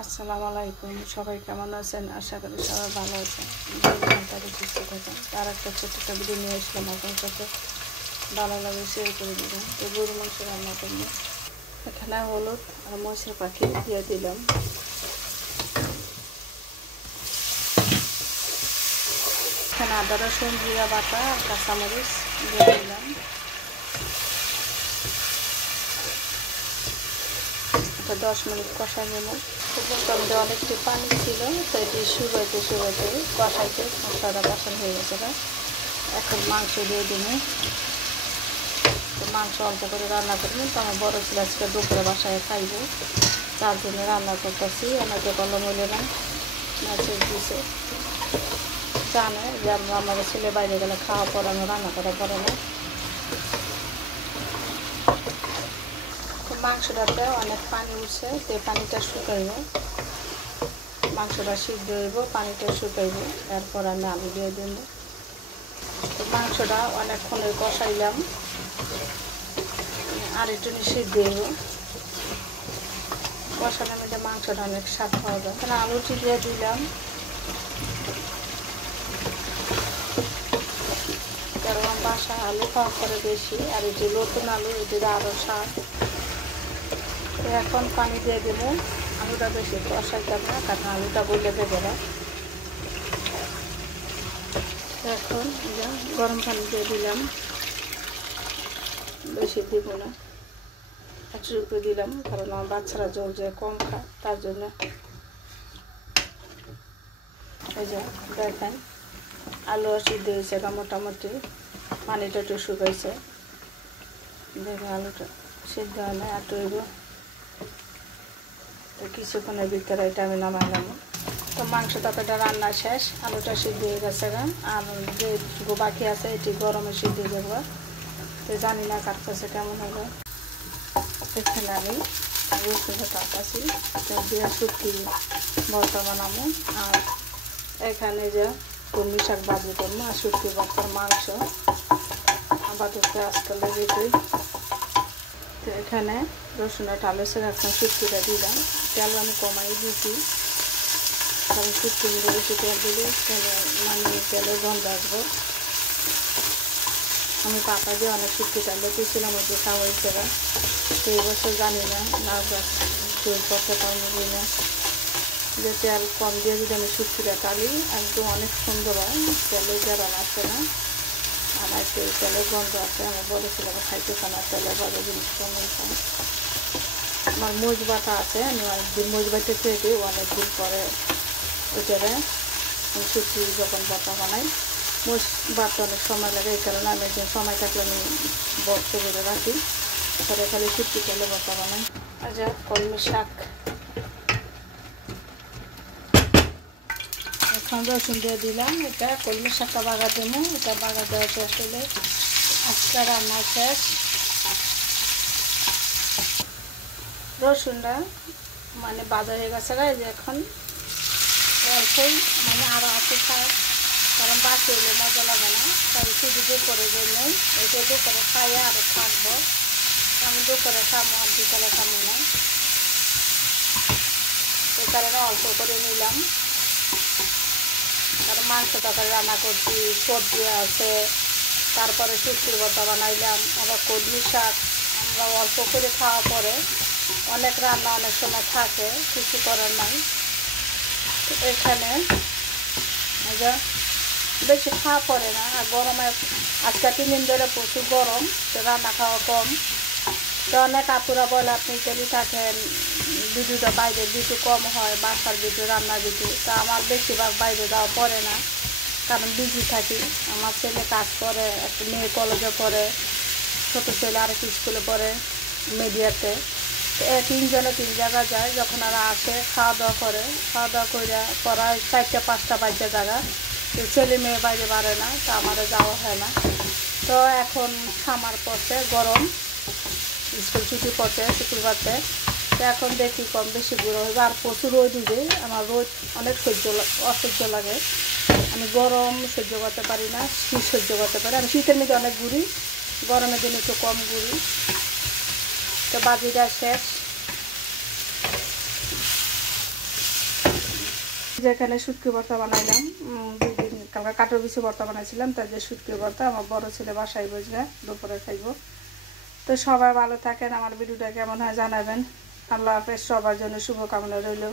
আসসালামু আলাইকুম। সবাই কেমন আছেন? আশা করি সবাই ভালো আছেন, তাদের সুস্থ থাকেন। তার একটা ছোট্ট একটা ভিডিও নিয়ে আসলাম, আপনার সাথে ভালো লাগে শেয়ার করে দিলাম। তো গরু মাংস রান্না করবো। এখানে হলুদ আর মশলা পাখি দিয়ে দিলাম। এখানে আদা রসুন জিরা বাটা আর কাঁচামরিচ দিয়ে দিলাম। এটা 10 মিনিট কষাই নেব। মধ্যে অনেকটি পানি ছিল, তো এটি শুকাইতে কষাইতে মশলাটা কষানো হয়ে গেছে। এখন মাংস দিয়ে দিন। তো মাংস অল্প করে রান্না করবো, তো আমার বড় ছিল আজকে দুপুরে বাসায় খাইব, তার জন্য রান্না করতেছি। আমাকে কলম হইলে না মাছের দিছে, জানে যে আমার ছেলে বাইরে গেলে খাওয়া পড়ানো রান্না করা পড়ে না। তো মাংসটাতে অনেক পানি উঠছে, তো পানিটা শুকাইব, মাংসটা সিদ্ধ হইব, পানিটা শুকাইব, এরপর আমি আলু দিয়ে দিব। তো মাংসটা অনেকক্ষণে কষাইলাম, আর একটু সিদ্ধ হইব। কষানোর মধ্যে মাংসটা অনেক স্বাদ পাওয়া যায়। এখানে আলুটি দিয়ে দিলাম, কারণ বাসা আলু খাওয়া করে বেশি, আর এটি নতুন আলু, এটির আরও স্বাদ। এখন পানি দিয়ে দেব। আলুটা বেশি কষাইতাম না, কারণ আলুটা বলে দেবে না। এখন গরম পানি দিয়ে দিলাম, বেশি দিব না, একটু দিলাম, কারণ আমার বাচ্চারা জল যে কম খায়, তার জন্য। এই যে দেখেন আলু সিদ্ধ হয়েছে, মোটামুটি পানিটা একটু শুকাইছে। দেখে আলুটা সিদ্ধ হয় না, একটু হইব। তো কিছুক্ষণের ভিতরে এটা আমি নামাইলাম। তো মাংস তরকারিটা রান্না শেষ, আলুটা সিদ্ধ হয়ে গেছে। আর যেটুকু বাকি আছে এটি গরমে সিদ্ধ হয়ে যাবো। তো জানি না কার কাছে কেমন হবে। এখানে আমি রসুনটা কাটতেছি, দিয়ে শুটকি ভর্তা বানাবো। আর এখানে যে কলমি শাক ভাজি করবো, আর শুটকি ভর্তার মাংস আপাতত আজকে লেগেছি। তো এখানে রসুনটা ঢালেছে, এখন শুটকিটা দিলাম। তেল আমি কমাই দিয়েছি, কারণ শুটকি মিলে বেশি তেল দিলে তেলের গন্ধ আসবো। আমি পাতা দিয়ে অনেক শুটকি তেল দিয়েছিলাম, ওই যে খাওয়াইছে। তো এই বছর জানি না তেল করতে পারবো না, যে তেল কম দিয়ে যদি আমি শুটকিটা টালি একদম অনেক সুন্দর হয়, তেলের জ্বালা আসে না। আর একটু তেলের গন্ধ আছে, আমার বড় ছেলে খাইতে চান না, তেলের বাজে জিনিস কমন খান। আমার মরিচ বাটা আছে, আমি অনেকদিন মরিচ বাটা খেয়ে দিই, অনেকদিন পরে ওইটারে শুটকি যখন বাটা বানাই। মরিচ বাটা অনেক সময় লাগে, এই কারণে আমি একদিন সময় থাকলে আমি বক্স করে রাখি, পরে খালি শুটকি তেলে বাটা বানাই। আচ্ছা, কলমি শাক এখন রসুন দিয়ে দিলাম। এটা কলমি শাকটা বাগা দেবো, এটা বাগা দেওয়াতে আসলে আজকে রান্না শেষ। রসুনটা বাজা হয়ে গেছে, যে এখন অল্পই আরও আছে শাক, কারণ বাকি হলে মজা লাগে না। তাই শুধু দুপুরের জন্যই, এটা দুপুরে খাইয়ে আরও থাকবো। আমি দুপুরে খাবো, আর বিকালে খাবো না, এই কারণে অল্প করে নিলাম। কারণ মাংস তরকারি রান্না করছি, সবজি আছে, তারপরে শুটকির ভর্তা বানাইলাম, আবার কলমি শাক। আমরা অল্প করে খাওয়া পরে অনেক রান্না অনেক সময় থাকে, কিছু করার নাই। এখানে বেশি খাওয়া পড়ে না, আর গরমে আজকে 3 দিন ধরে প্রচুর গরম, তো রান্না খাওয়া কম। তো অনেক আপুরা বলে আপনি ইতালি থাকেন, ভিডিওটা বাইরে ভিডিও কম হয়, বাসার ভিডিও, রান্নার ভিডিও। তা আমার বেশিরভাগ বাইরে যাওয়া পড়ে না, কারণ বিজি থাকি। আমার ছেলে কাজ করে, একটা মেয়ে কলেজে পড়ে, ছোটো ছেলে আরেক স্কুলে পড়ে মিডিয়াতে। তো 3 জনে 3 জায়গায় যায়, যখন আর আসে খাওয়া দাওয়া করে, খাওয়া দাওয়া করে পড়ায় 4টা-5টা বাজে জায়গা। তো ছেলে মেয়ে বাইরে বাড়ে না, তো আমারও যাওয়া হয় না। তো এখন সামার পড়ছে, গরম, স্কুল ছুটি পড়ছে শুক্রবারতে। তো এখন দেখি কম বেশি ঘুরে হইবে। আর প্রচুর রোদ উঠে, আমার রোদ অনেক অসহ্য লাগে। আমি গরম সহ্য করতে পারি না, শীত সহ্য করতে পারি। আমি শীতের মধ্যে অনেক ঘুরি, গরমের দিন একটু কম ঘুরি। তো বাজিটা শেষ, যে এখানে শুটকি ভর্তা বানাইলাম, 2 দিন কালকে কাঠের বিচি ভর্তা বানাইছিলাম, তার যে শুটকি ভর্তা আমার বড় ছেলে বাসায় বসে দুপুরে খাইব। তো সবাই ভালো থাকেন, আমার ভিডিওটা কেমন হয় জানাবেন। আল্লাহ হাফেজ, সবার জন্য শুভকামনা রইল।